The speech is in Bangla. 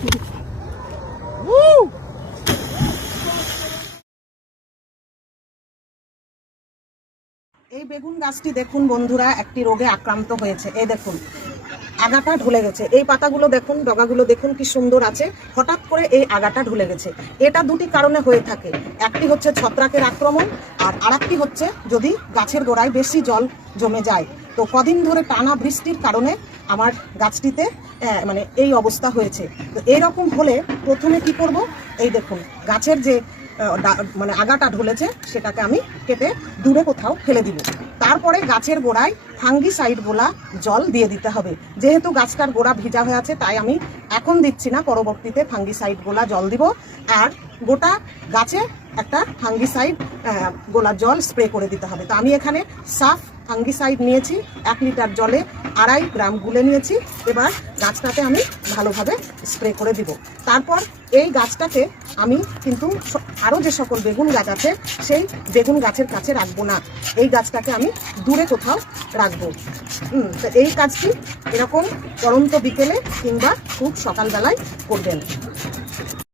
এই বেগুন গাছটি দেখুন বন্ধুরা, একটি রোগে আক্রান্ত হয়েছে। এই দেখুন আগাটা ঢুলে গেছে। এই পাতাগুলো দেখুন, ডগাগুলো দেখুন কি সুন্দর আছে, হঠাৎ করে এই আগাটা ঢুলে গেছে। এটা দুটি কারণে হয়ে থাকে। একটি হচ্ছে ছত্রাকের আক্রমণ, আর আরেকটি হচ্ছে যদি গাছের গোড়ায় বেশি জল জমে যায়। তো কদিন ধরে টানা বৃষ্টির কারণে আমার গাছটিতে মানে এই অবস্থা হয়েছে। তো এইরকম হলে প্রথমে কি করব, এই দেখুন গাছের যে মানে আগাটা ঢুলেছে সেটাকে আমি কেটে দূরে কোথাও ফেলে দিব। তারপরে গাছের গোড়ায় ফাঙ্গিসাইড গোলা জল দিয়ে দিতে হবে। যেহেতু গাছটার গোড়া ভিজা হয়ে আছে তাই আমি এখন দিচ্ছি না, পরবর্তীতে ফাঙ্গিসাইড গোলা জল দিব। আর গোটা গাছে একটা ফাঙ্গিসাইড গোলা জল স্প্রে করে দিতে হবে। তো আমি এখানে সাফ ফাঙ্গিসাইড নিয়েছি, 1 লিটার জলে 2.5 গ্রাম গুলে নিয়েছি। এবার গাছটাতে আমি ভালোভাবে স্প্রে করে দিব। তারপর এই গাছটাকে আমি কিন্তু আরও যে সকল বেগুন গাছ আছে সেই বেগুন গাছের কাছে রাখবো না, এই গাছটাকে আমি দূরে কোথাও রাখবো। তো এই কাজটি এরকম পরন্ত বিকেলে কিংবা খুব সকালবেলায় করবেন।